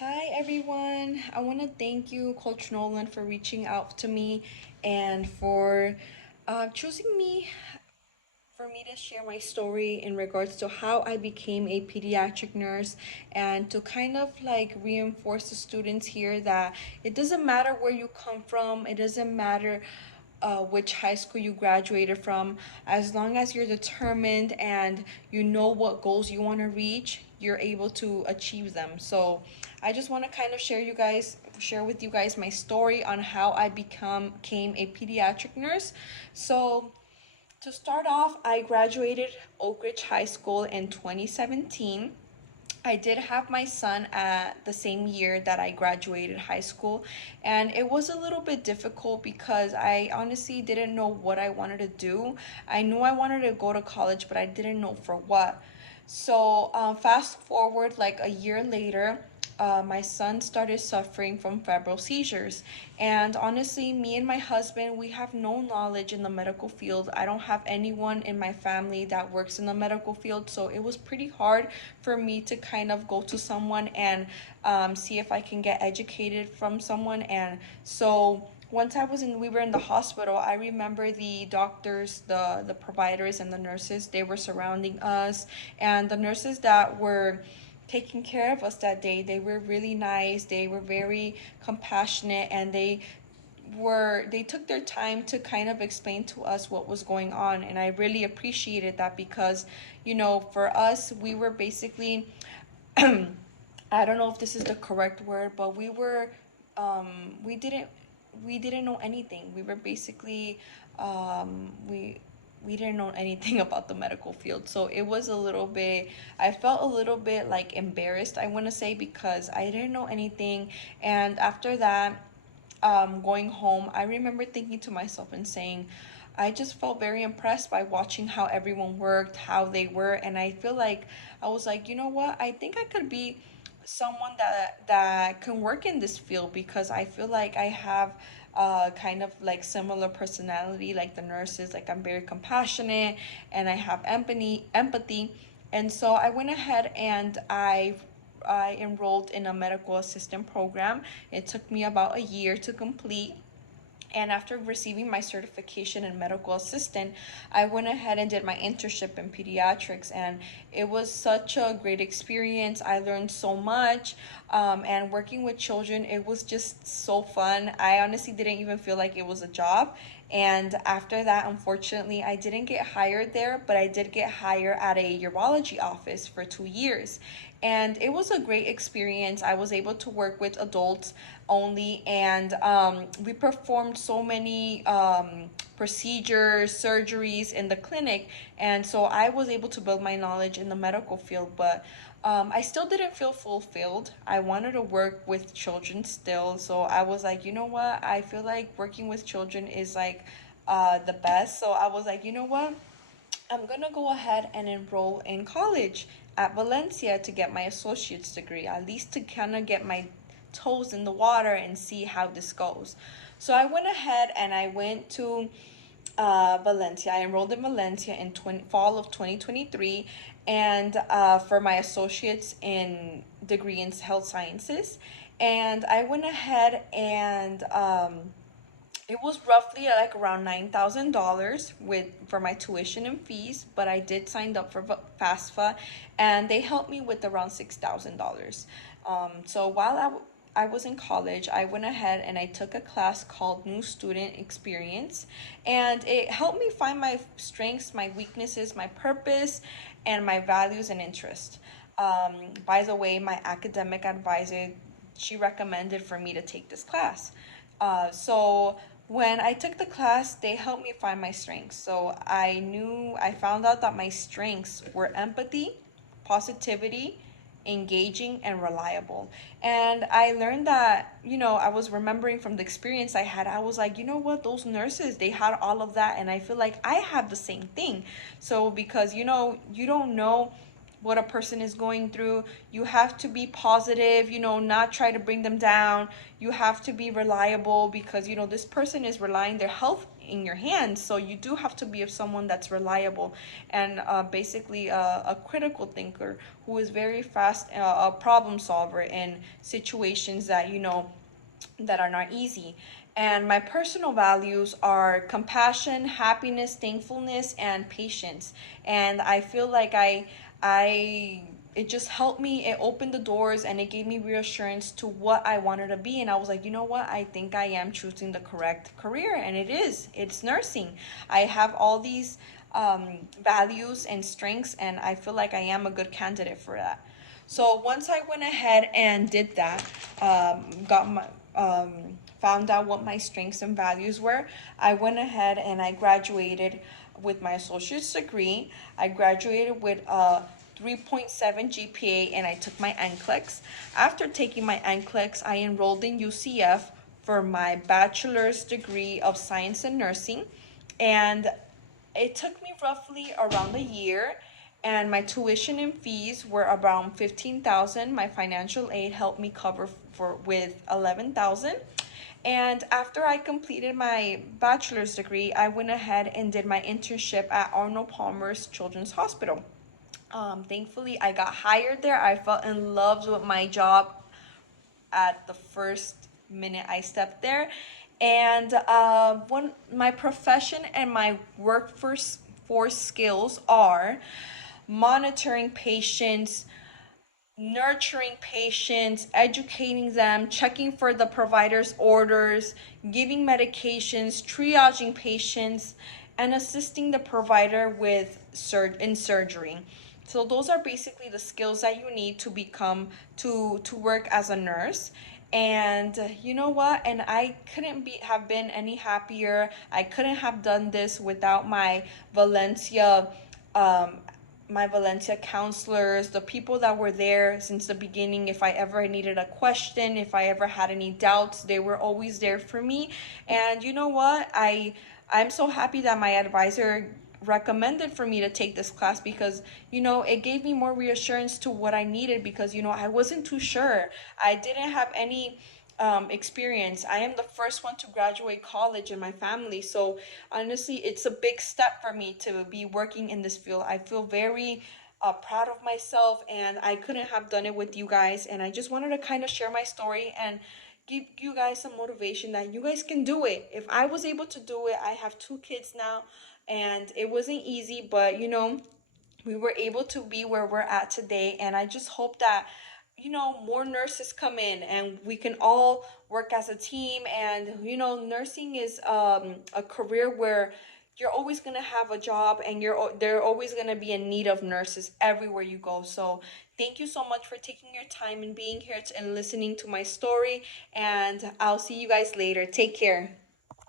Hi everyone. I want to thank you, Coach Nolan, for reaching out to me and for choosing me for me to share my story in regards to how I became a pediatric nurse and to kind of like reinforce the students here that it doesn't matter where you come from, it doesn't matter which high school you graduated from, as long as you're determined and you know what goals you want to reach, you're able to achieve them. So I just want to kind of share with you guys my story on how I became a pediatric nurse. So to start off, I graduated Oak Ridge High School in 2017. I did have my son at the same year that I graduated high school, and it was a little bit difficult because I honestly didn't know what I wanted to do. I knew I wanted to go to college, but I didn't know for what. So, fast forward like a year later, my son started suffering from febrile seizures. And honestly, me and my husband, we have no knowledge in the medical field. I don't have anyone in my family that works in the medical field. So it was pretty hard for me to kind of go to someone and see if I can get educated from someone. And so once we were in the hospital, I remember the doctors, the providers and the nurses, they were surrounding us. And the nurses that were taking care of us that day, they were really nice, they were very compassionate, and they took their time to kind of explain to us what was going on. And I really appreciated that because, for us, we were basically I don't know if this is the correct word, but um we didn't we didn't know anything. We were basically we didn't know anything about the medical field. So it was a little bit, I felt a little bit like embarrassed, I want to say, because I didn't know anything. And after that, going home, I remember thinking to myself and saying, I just felt very impressed by watching how everyone worked, how they were, and I feel like I was like, you know what? I think I could be someone that can work in this field because I feel like I have kind of like similar personality like the nurses. Like I'm very compassionate and I have empathy. And so I went ahead and I enrolled in a medical assistant program. It took me about a year to complete. And after receiving my certification in medical assistant, I went ahead and did my internship in pediatrics. And it was such a great experience. I learned so much. And working with children, it was just so fun. I honestly didn't even feel like it was a job. And after that, unfortunately, I didn't get hired there, but I did get hired at a urology office for 2 years. And it was a great experience. I was able to work with adults only, and we performed so many procedures, surgeries in the clinic. And so I was able to build my knowledge in the medical field, but I still didn't feel fulfilled. I wanted to work with children still. So I was like, you know what? I feel like working with children is like the best. So I was like, you know what? I'm gonna go ahead and enroll in college at Valencia to get my associate's degree, at least to kind of get my toes in the water and see how this goes. So I went ahead and I went to Valencia. I enrolled in Valencia in fall of 2023, and for my associates in degree in health sciences. And I went ahead and it was roughly like around $9,000 with for my tuition and fees, but I did sign up for FAFSA, and they helped me with around $6,000. So while I was in college, I went ahead and I took a class called New Student Experience, and it helped me find my strengths, my weaknesses, my purpose, and my values and interests. By the way, my academic advisor, she recommended for me to take this class. So when I took the class, they helped me find my strengths. So I found out that my strengths were empathy, positivity, engaging, and reliable. And I learned that, I was remembering from the experience I had, I was like, you know what, those nurses, they had all of that. And I feel like I have the same thing. So because, you don't know what a person is going through. You have to be positive, not try to bring them down. You have to be reliable because, this person is relying their health in your hands. So you do have to be of someone that's reliable and basically a critical thinker who is very fast, a problem solver in situations that, that are not easy. And my personal values are compassion, happiness, thankfulness, and patience. And I feel like I it just helped me. It opened the doors and it gave me reassurance to what I wanted to be. And I was like, you know what? I think I am choosing the correct career, and it is. It's nursing. I have all these values and strengths, and I feel like I am a good candidate for that. So once I went ahead and did that, got my found out what my strengths and values were, I went ahead and I graduated with my associate's degree. I graduated with a 3.7 GPA and I took my NCLEX. After taking my NCLEX, I enrolled in UCF for my bachelor's degree of science and nursing. And it took me roughly around a year, and my tuition and fees were around 15,000. My financial aid helped me cover for with 11,000. And after I completed my bachelor's degree, I went ahead and did my internship at Arnold Palmer's Children's Hospital. Thankfully, I got hired there. I fell in love with my job at the first minute I stepped there. And one my profession and my workforce force skills are monitoring patients, nurturing patients, educating them, checking for the provider's orders, giving medications, triaging patients, and assisting the provider with in surgery. So those are basically the skills that you need to become to work as a nurse. And you know what? And I couldn't have been any happier. I couldn't have done this without um, my Valencia counselors, the people that were there since the beginning. If I ever needed a question, if I ever had any doubts, they were always there for me. And you know what? I'm so happy that my advisor recommended for me to take this class because it gave me more reassurance to what I needed, because I wasn't too sure. I didn't have any experience. I am the first one to graduate college in my family. So honestly, it's a big step for me to be working in this field. I feel very proud of myself, and I couldn't have done it with you guys. And I just wanted to kind of share my story and give you guys some motivation that you guys can do it. If I was able to do it, I have two kids now, and it wasn't easy, but we were able to be where we're at today. And I just hope that more nurses come in and we can all work as a team. And nursing is a career where you're always going to have a job, and they're always going to be in need of nurses everywhere you go. So thank you so much for taking your time and being here and listening to my story, and I'll see you guys later. Take care.